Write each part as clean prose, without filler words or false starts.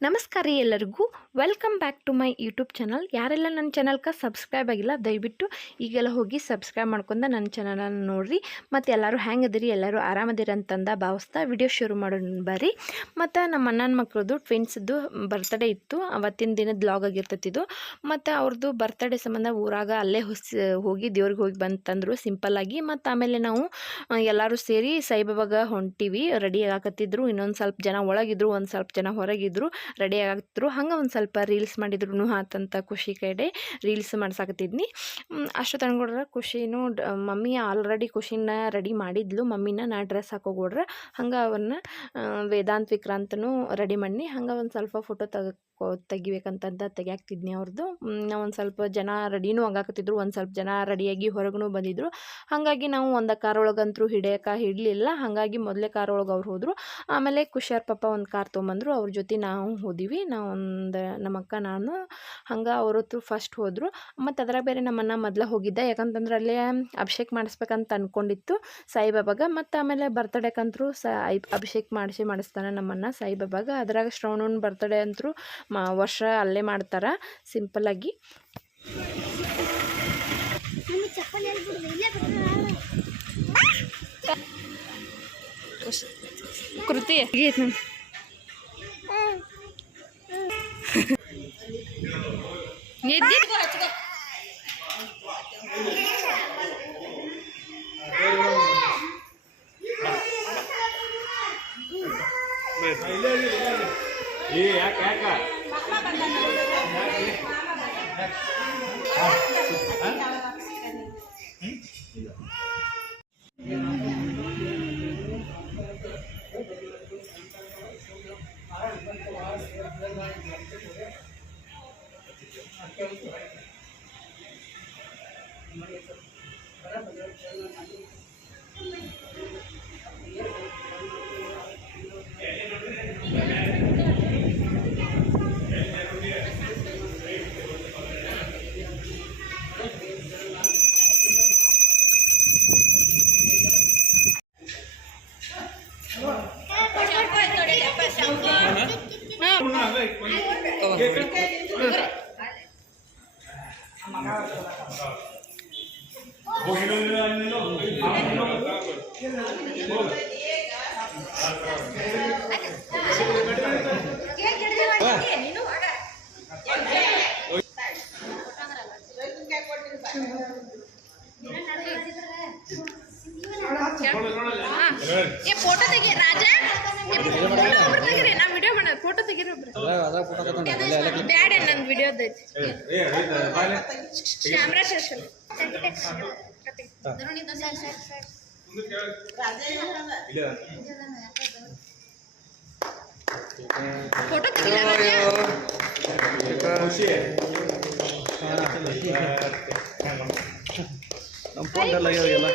ನಮಸ್ಕಾರ ರೀ ಎಲ್ಲರಿಗೂ welcome back to my YouTube channel. ಯಾರೆಲ್ಲ ನನ್ನ ಚಾನಲ್ಗೆ ಸಬ್ಸ್ಕ್ರೈಬ್ ಆಗಿಲ್ಲ ದಯವಿಟ್ಟು ಈಗೆಲ್ಲ ಹೋಗಿ ಸಬ್ಸ್ಕ್ರೈಬ್ ಮಾಡ್ಕೊಂಡು ನನ್ನ ಚಾನಲನ್ನು ನೋಡಿರಿ. ಮತ್ತು ಎಲ್ಲರೂ ಹೆಂಗದಿರಿ, ಎಲ್ಲರೂ ಆರಾಮದಿರಿ ಅಂತಂದ ಭಾವಿಸ್ತಾ ವಿಡಿಯೋ ಶುರು ಮಾಡೋಣ ಬರ್ರಿ. ಮತ್ತು ನಮ್ಮ ಅಣ್ಣನ ಮಕ್ಕಳದು ಟ್ವಿನ್ಸ್ದು ಬರ್ತ್ಡೇ ಇತ್ತು, ಅವತ್ತಿನ ದಿನದ ಬ್ಲಾಗ್ ಆಗಿರ್ತೈತಿದು. ಮತ್ತು ಅವ್ರದ್ದು ಬರ್ತ್ಡೇ ಸಂಬಂಧ ಊರಾಗ ಅಲ್ಲೇ ಹೋಗಿ ದೇವ್ರಿಗೆ ಹೋಗಿ ಬಂತಂದರು ಸಿಂಪಲ್ಲಾಗಿ. ಮತ್ತು ಆಮೇಲೆ ನಾವು ಎಲ್ಲರೂ ಸೇರಿ ಸಾಯಿಬಾಬಾಗ ಹೊಂಟಿವಿ, ರೆಡಿ ಆಗಕತ್ತಿದ್ರು. ಇನ್ನೊಂದು ಸ್ವಲ್ಪ ಜನ ಒಳಗಿದ್ರು, ಒಂದು ಸ್ವಲ್ಪ ಜನ ಹೊರಗಿದ್ರು, ರೆಡಿ ಆಗಿದ್ರು. ಹಂಗೆ ಒಂದು ಸ್ವಲ್ಪ ರೀಲ್ಸ್ ಮಾಡಿದ್ರು ಆತಂತ ಖುಷಿ ಕಡೆ ರೀಲ್ಸ್ ಮಾಡ್ಸಾಕತ್ತಿದ್ನಿ. ಅಷ್ಟು ತಂದ್ಕೊಡ್ರೆ ಖುಷಿನೂ ಮಮ್ಮಿ ಆಲ್ರೆಡಿ ಖುಷಿನ ರೆಡಿ ಮಾಡಿದ್ಲು. ಮಮ್ಮಿನ ನಾ ಡ್ರೆಸ್ ಹಾಕೋಗೊಡ್ರೆ ಹಂಗೆ ಅವನ್ನ ವೇದಾಂತ್ ವಿಕ್ರಾಂತನೂ ರೆಡಿ ಮಾಡಿ ಹಂಗೆ ಒಂದು ಸ್ವಲ್ಪ ಫೋಟೋ ತೆಗಿಬೇಕಂತಂದ ತೆಗಿಯಾಕ್ತಿದ್ನಿ ಅವ್ರದ್ದು. ಒಂದು ಸ್ವಲ್ಪ ಜನ ರೆಡಿನೂ ಆಗಾಕತ್ತಿದ್ರು, ಒಂದು ಸ್ವಲ್ಪ ಜನ ರೆಡಿಯಾಗಿ ಹೊರಗೂ ಬಂದಿದ್ರು. ಹಾಗಾಗಿ ನಾವು ಒಂದು ಕಾರ್ ಒಳಗಂತರೂ ಹಿಡಲಿಲ್ಲ. ಹಾಗಾಗಿ ಮೊದಲೇ ಕಾರ್ ಒಳಗೆ ಅವ್ರು ಹೋದರು. ಆಮೇಲೆ ಖುಷಿಯಾರ್ ಪಪ್ಪ ಒಂದು ಕಾರ್ ತೊಗೊಂಬಂದರು, ಅವ್ರ ಜೊತೆ ನಾವು ಹೋದಿವಿ. ನಮ್ಮ ಅಕ್ಕ ನಾನು ಹಂಗೆ ಅವ್ರ ಹತ್ರ ಫಸ್ಟ್ ಹೋದರು. ಮತ್ತು ಅದ್ರಾಗ ಬೇರೆ ನಮ್ಮನ್ನ ಮೊದಲ ಹೋಗಿದ್ದೆ, ಯಾಕಂತಂದ್ರೆ ಅಲ್ಲೇ ಅಭಿಷೇಕ ಮಾಡಿಸ್ಬೇಕಂತ ಅಂದ್ಕೊಂಡಿತ್ತು ಸಾಯಿಬಾಬಾಗ. ಮತ್ತು ಆಮೇಲೆ ಬರ್ತಡೇಕಂತರೂ ಅಭಿಷೇಕ ಮಾಡಿಸ್ತಾನೆ ನಮ್ಮನ್ನ ಸಾಯಿಬಾಬಾಗ. ಅದ್ರಾಗ ಶ್ರವಣನ ಬರ್ತಡೇ ಅಂತರೂ ವರ್ಷ ಅಲ್ಲೇ ಮಾಡ್ತಾರೆ ಸಿಂಪಲ್ಲಾಗಿ. ಕೃತಿ ಫೋಟೋ ತೆಗಿ ರಾಜ, ನಾ ವಿಡಿಯೋ ಮಾಡೋದು, ಫೋಟೋ ತೆಗಿರಿ ಬ್ಯಾಡ, ನನ್ನ ವಿಡಿಯೋದೈತಿ ಕ್ಯಾಮ್ರಾ ಸೆಷನ್ ಫೋಟೋ ತೆಗಿಲ್ಲ ನಮ್ಮ ಫೋನ್ ಲಗ್ಯಾವೆಲ್ಲ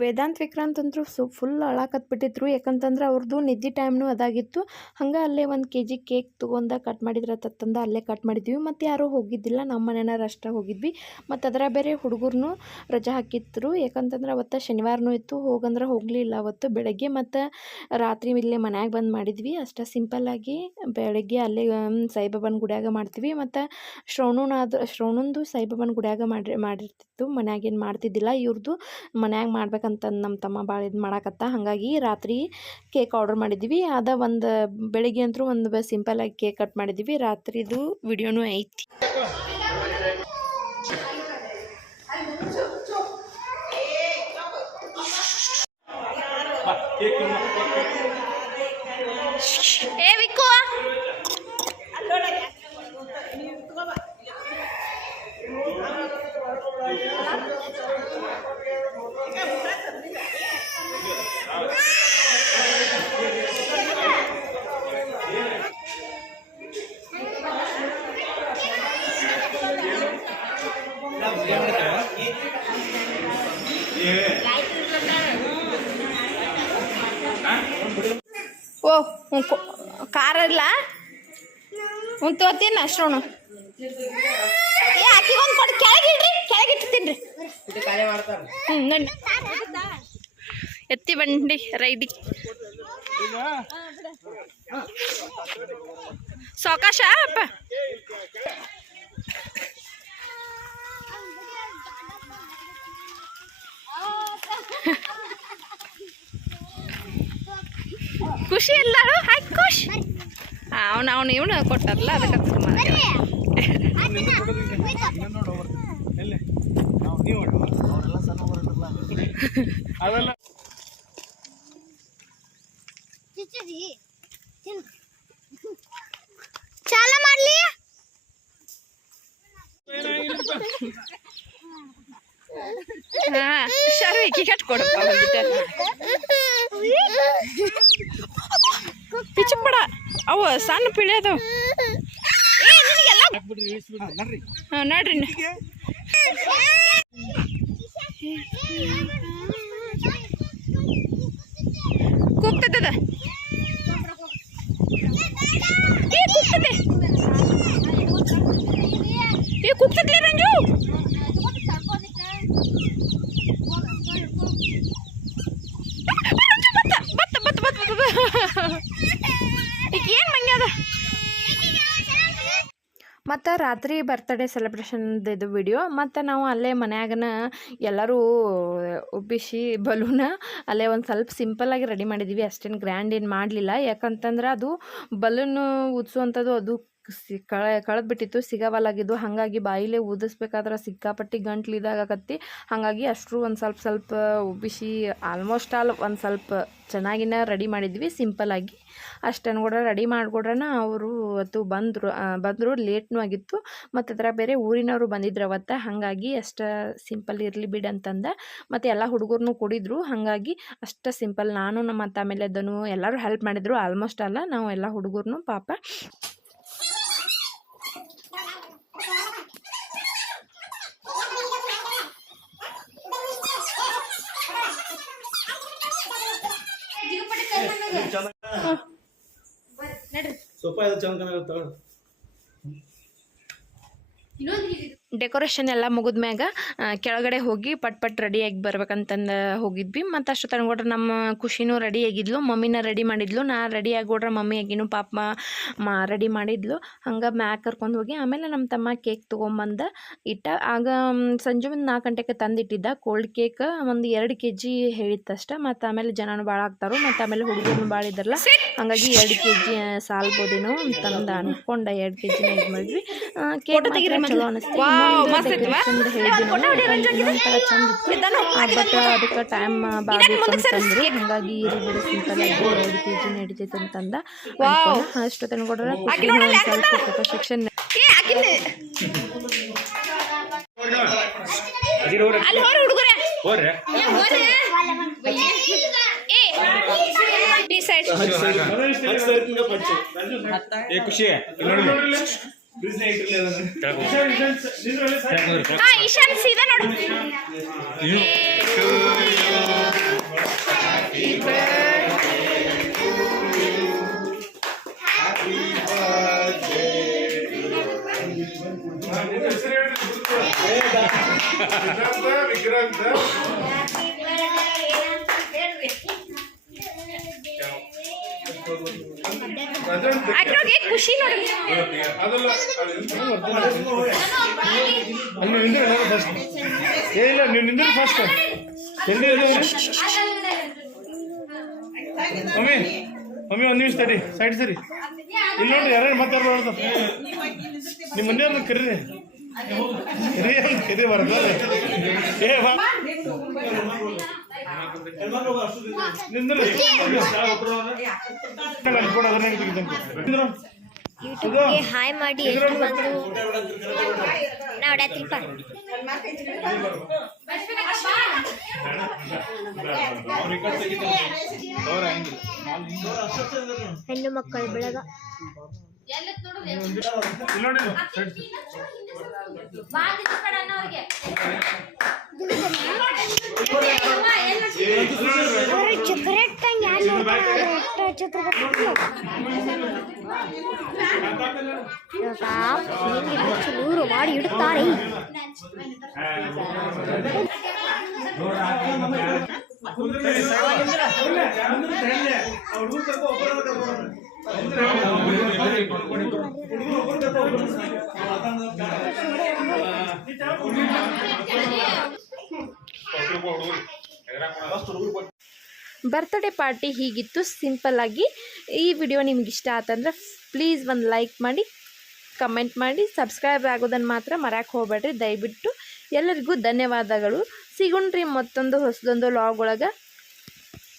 ವೇದಾಂತ್ ವಿಕ್ರಾಂತ್ ಅಂತೂ ಫುಲ್ ಅಳಾಕತ್ಬಿಟ್ಟಿದ್ರು. ಯಾಕಂತಂದ್ರೆ ಅವ್ರದ್ದು ನಿದ್ದೆ ಟೈಮ್ನು ಅದಾಗಿತ್ತು. ಹಂಗೆ ಅಲ್ಲೇ 1 kg ಕೇಕ್ ತೊಗೊಂಡು ಕಟ್ ಮಾಡಿದ್ರೆ ತತ್ತಂದ ಅಲ್ಲೇ ಕಟ್ ಮಾಡಿದ್ವಿ. ಮತ್ತು ಯಾರೂ ಹೋಗಿದ್ದಿಲ್ಲ, ನಮ್ಮ ಮನೆಯವ್ರು ಅಷ್ಟೇ ಹೋಗಿದ್ವಿ. ಮತ್ತು ಅದರ ಬೇರೆ ಹುಡುಗರು ರಜೆ ಹಾಕಿದ್ರು, ಯಾಕಂತಂದ್ರೆ ಅವತ್ತು ಶನಿವಾರನೂ ಇತ್ತು. ಹೋಗಂದ್ರೆ ಹೋಗಲಿಲ್ಲ ಅವತ್ತು ಬೆಳಗ್ಗೆ. ಮತ್ತು ರಾತ್ರಿ ಇಲ್ಲೇ ಮನ್ಯಾಗ ಬಂದು ಮಾಡಿದ್ವಿ ಅಷ್ಟೇ ಸಿಂಪಲ್ಲಾಗಿ. ಬೆಳಗ್ಗೆ ಅಲ್ಲೇ ಸಾಯಿಬಾಬಾನ ಗುಡಿಯಾಗ ಮಾಡ್ತೀವಿ. ಮತ್ತು ಶ್ರವಣಂದು ಸಾಯಿಬಾಬಾನ ಗುಡಿಯಾಗ ಮಾಡಿರ್ತಿತ್ತು, ಮನ್ಯಾಗೇನು ಮಾಡ್ತಿದ್ದಿಲ್ಲ. ಇವ್ರದ್ದು ಮನ್ಯಾಗ ಮಾಡ್ಬೇಕಂತ ನಮ್ಮ ತಮ್ಮ ಭಾಳ ಇದು ಮಾಡಾಕತ್ತ. ಹಾಗಾಗಿ ರಾತ್ರಿ ಕೇಕ್ ಆರ್ಡರ್ ಮಾಡಿದ್ವಿ. ಒಂದು ಬೆಳಿಗ್ಗೆ ಅಂತೂ ಒಂದು ಸಿಂಪಲ್ಲಾಗಿ ಕೇಕ್ ಕಟ್ ಮಾಡಿದ್ವಿ. ರಾತ್ರಿದು ವಿಡಿಯೋನೂ ಐತಿ. ಏ ವಿಕ್ಕು ಓ ಖಾರ ಇಲ್ಲ ತೋತೀನಿ ಅಷ್ಟೋಣ ಆಕಿ ಒಂದು ಕೊಡು ಕೆಳಗಿಡ್ರಿ ಕೆಳಗಿಟ್ಟಿರ್ತೀನಿ ನೋಡಿ ಎತ್ತಿ ಬಂಡಿ ರೈಡಿ ಸಾವಕಾಶ ಅಪ್ಪ ಖುಷಿ ಎಲ್ಲಾರು ಹಾಕಿ ಖುಷಿ ಅವನು ಇವನು ಕೊಟ್ಟಾರಲ್ಲ ಅದಕ್ಕೆ ಚಾಲ ಮಾಡ್ಲಿ ಶರ್ವಿ ಕಿಕಟ್ ಕೊಡಪ್ಪ ಪಿಚ್ಚಪಡ ಅವು ಸಣ್ಣ ಪಿಳಿ ಅದಾವ ನೋಡ್ರಿ ಕೂಗ್ತದ ಕೂಗ್ತದ್ಲಿ ರಂಜು ಮತ್ತು ರಾತ್ರಿ ಬರ್ತ್ಡೇ ಸೆಲೆಬ್ರೇಷನ್ದು ವಿಡಿಯೋ ಮತ್ತು ನಾವು ಅಲ್ಲೇ ಮನ್ಯಾಗನ ಎಲ್ಲರೂ ಉಬ್ಬಿಸಿ ಬಲೂನ ಅಲ್ಲೇ ಒಂದು ಸ್ವಲ್ಪ ಸಿಂಪಲ್ಲಾಗಿ ರೆಡಿ ಮಾಡಿದ್ದೀವಿ ಅಷ್ಟೇನು ಗ್ರ್ಯಾಂಡ್ ಏನು ಮಾಡಲಿಲ್ಲ ಯಾಕಂತಂದ್ರೆ ಅದು ಬಲೂನು ಉದಿಸುವಂಥದ್ದು ಅದು ಕಳೆದ್ಬಿಟ್ಟಿತ್ತು ಸಿಗವಲ್ಲಾಗಿದ್ದು ಹಾಗಾಗಿ ಬಾಯಿಲೇ ಊದಿಸ್ಬೇಕಾದ್ರೆ ಸಿಕ್ಕಾಪಟ್ಟಿ ಗಂಟ್ಲು ಇದಾಗಕತ್ತಿ ಹಾಗಾಗಿ ಅಷ್ಟರು ಒಂದು ಸ್ವಲ್ಪ ಉಬ್ಬಿಸಿ ಆಲ್ಮೋಸ್ಟ್ ಆಲ್ ಒಂದು ಸ್ವಲ್ಪ ಚೆನ್ನಾಗಿನ ರೆಡಿ ಮಾಡಿದ್ವಿ ಸಿಂಪಲ್ಲಾಗಿ ಅಷ್ಟನ್ನು ಕೂಡ ರೆಡಿ ಮಾಡಿಕೊಡ್ರನ ಅವರು ಅವತ್ತು ಬಂದರು ಲೇಟ್ನೂ ಆಗಿತ್ತು ಮತ್ತು ಅದರ ಬೇರೆ ಊರಿನವರು ಬಂದಿದ್ರು ಅವತ್ತು ಹಾಗಾಗಿ ಅಷ್ಟು ಸಿಂಪಲ್ ಇರಲಿ ಬಿಡು ಅಂತಂದ ಮತ್ತು ಎಲ್ಲ ಹುಡುಗರು ಕುಡಿದ್ರು ಹಾಗಾಗಿ ಅಷ್ಟು ಸಿಂಪಲ್ ನಾನು ನಮ್ಮ ಮತ್ತು ಆಮೇಲೆ ಅದನ್ನು ಎಲ್ಲರೂ ಹೆಲ್ಪ್ ಮಾಡಿದರು ಆಲ್ಮೋಸ್ಟ್ ಅಲ್ಲ ನಾವು ಎಲ್ಲ ಹುಡುಗರು ಪಾಪ ಡೆಕೋರೇಷನ್ ಎಲ್ಲ ಮುಗಿದ್ಮ್ಯಾಗ ಕೆಳಗಡೆ ಹೋಗಿ ಪಟ್ ರೆಡಿಯಾಗಿ ಬರ್ಬೇಕಂತಂದು ಹೋಗಿದ್ವಿ ಮತ್ತು ಅಷ್ಟು ತಂದ್ಕೊಟ್ರೆ ನಮ್ಮ ಖುಷಿನೂ ರೆಡಿ ಆಗಿದ್ಲು ಮಮ್ಮಿನ ರೆಡಿ ಮಾಡಿದ್ಲು ನಾ ರೆಡಿ ಆಗಿಕೊಡ್ರೆ ಮಮ್ಮಿ ಆಗಿನೂ ಪಾಪ ರೆಡಿ ಮಾಡಿದ್ಲು ಹಂಗೆ ಮ್ಯಾಗ ಕರ್ಕೊಂಡು ಹೋಗಿ ಆಮೇಲೆ ನಮ್ಮ ತಮ್ಮ ಕೇಕ್ ತೊಗೊಂಬಂದು ಇಟ್ಟ ಆಗ ಸಂಜೆ ಒಂದು 4 ಗಂಟೆಗೆ ತಂದಿಟ್ಟಿದ್ದ ಕೋಲ್ಡ್ ಕೇಕ್ ಒಂದು 2 kg ಹೇಳಿತ್ತಷ್ಟ ಮತ್ತು ಆಮೇಲೆ ಜನನೂ ಭಾಳ ಆಗ್ತಾರೋ ಮತ್ತು ಆಮೇಲೆ ಹುಡುಗರು ಭಾಳ ಇದ್ದಾರಲ್ಲ ಹಾಗಾಗಿ 2 kg ಸಾಲ್ಬೋದೇನೋ ಅಂತಂದು ಅಂದ್ಕೊಂಡೆ 2 kg ಇದು ಮಾಡಿದ್ವಿ ಕೇಕ್ ಚಲೋ ಅನಿಸ್ತು ಬಟ್ ಅದಕ್ಕೆ ಟೈಮ್ ಅಂತಂದ್ರು ಹಾಗಾಗಿ ಬಿಡು ಸಿಂಪಲ್ ಆಗಿ 2 kg ನಡೀತೈತೆ ಅಂತಂದ ಅಷ್ಟು ತಂದ್ಕೊಡ್ರೆ ಸ್ವಲ್ಪ ಫೋಟೋ ಸೆಕ್ಷನ್ ಈಶಾನ್ ಸೀದಾ ನೋಡು ಖುಷಿ ನೋಡಿ ನೀವು ನಿಂದ್ರೆ ಫಸ್ಟ್ ಮಮ್ಮಿ ಮಮ್ಮಿ ಒಂದು ನಿಮಿಷ ತಡಿ ಸೈಡ್ ಸರಿ ಇಲ್ಲಿ ನೋಡ್ರಿ ಯಾರು ಮಾತಾಡ್ಬಾರ್ದು ನಿಮ್ಮ ಮನೆಯವ್ರನ್ನ ಕರೀರಿ ಕರಿ ಬರೋದು ಏ ಬಾ ಯೂಟ್ಯೂಬ್ಗೆ ಹಾಯ್ ಮಾಡಿ ಎಷ್ಟು ಬಂದು ನೋಡತ್ತಿಲ್ಪ ಹೆಣ್ಣು ಮಕ್ಕಳು ಬೆಳಗ ಕರೆಕ್ಟ್ ಆಗಿ ಯಾರು ಚಲೂರು ಮಾಡಿ ಇಡುತ್ತಾರೆ. ಬರ್ತ್ಡೇ ಪಾರ್ಟಿ ಹೀಗಿತ್ತು ಸಿಂಪಲ್ಲಾಗಿ. ಈ ವಿಡಿಯೋ ನಿಮ್ಗೆ ಇಷ್ಟ ಆತಂದ್ರೆ ಪ್ಲೀಸ್ ಒಂದು ಲೈಕ್ ಮಾಡಿ, ಕಮೆಂಟ್ ಮಾಡಿ, ಸಬ್ಸ್ಕ್ರೈಬ್ ಆಗೋದನ್ನು ಮಾತ್ರ ಮರೆಯಕ್ಕೆ ಹೋಗಬೇಡ್ರಿ ದಯವಿಟ್ಟು. ಎಲ್ಲರಿಗೂ ಧನ್ಯವಾದಗಳು. ಸಿಗೋಣ್ರಿ ಮತ್ತೊಂದು ಹೊಸದೊಂದು ಲಾಗ್ ಒಳಗೆ.